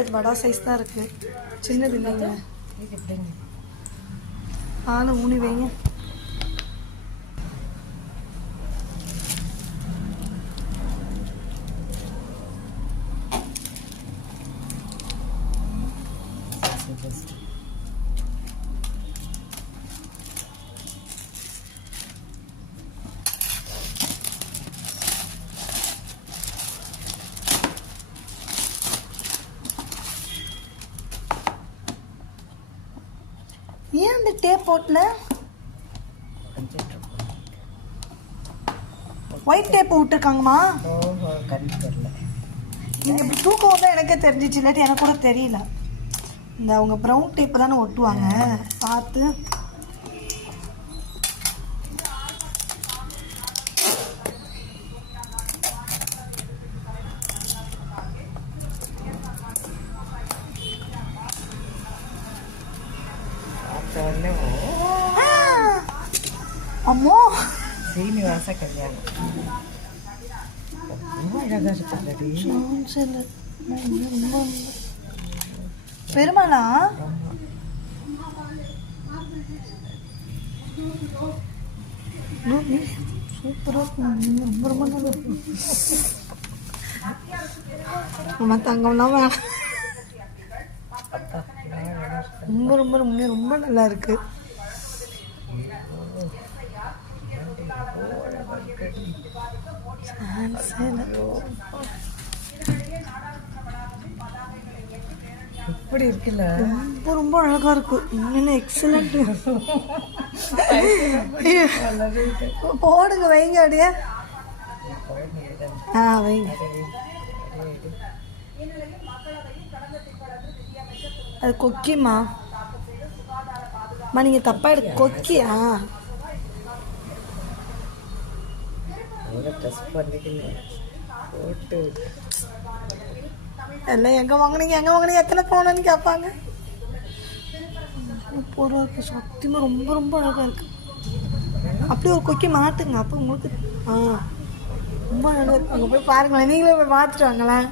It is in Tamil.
அது வடா சைஸ் தான் இருக்கு, சின்னது இல்லைங்க. ஆளும் ஊனி வைங்க. ஏன் அந்த டேப் போட்டல? ஒயிட் டேப் விட்டுருக்காங்கம்மா. நீங்கள் இப்படி தூக்கம் தான் எனக்கே தெரிஞ்சிச்சு, இல்லாட்டி எனக்கு கூட தெரியல. இந்த அவங்க ப்ரௌன் டேப்பு தானே ஒட்டுவாங்க, பார்த்து. அம்மோ சீனிவாச கல்யாணம் பெருமாளா? சூப்பரா ரொம்ப ரொம்ப நல்லா தங்கம்னா வேணாம். ரொம்ப ரொம்ப ரொம்ப ரொம்ப நல்லா இருக்கு. இப்படி இருக்குல்ல, ரொம்ப ரொம்ப அழகா இருக்கு. இன்னும் எக்ஸலண்ட். போடுங்க, வைங்க அப்படியே. வைங்க. அது கொக்கிமா நீங்க தப்பா எடுக்க. கொக்கியா? எல்லாம் எங்க வாங்கினீங்க எத்தனை பவுனுன்னு கேட்பாங்க. சூப்பராக இருக்கு, சத்தியமாக ரொம்ப ரொம்ப அழகாக இருக்கு. அப்படியே ஒரு கொக்கி மாட்டுங்க, அப்போ உங்களுக்கு ரொம்ப அழகாக இருக்கு. அங்கே போய் பாருங்களேன், நீங்களே போய் பார்த்துட்டு வாங்களேன்.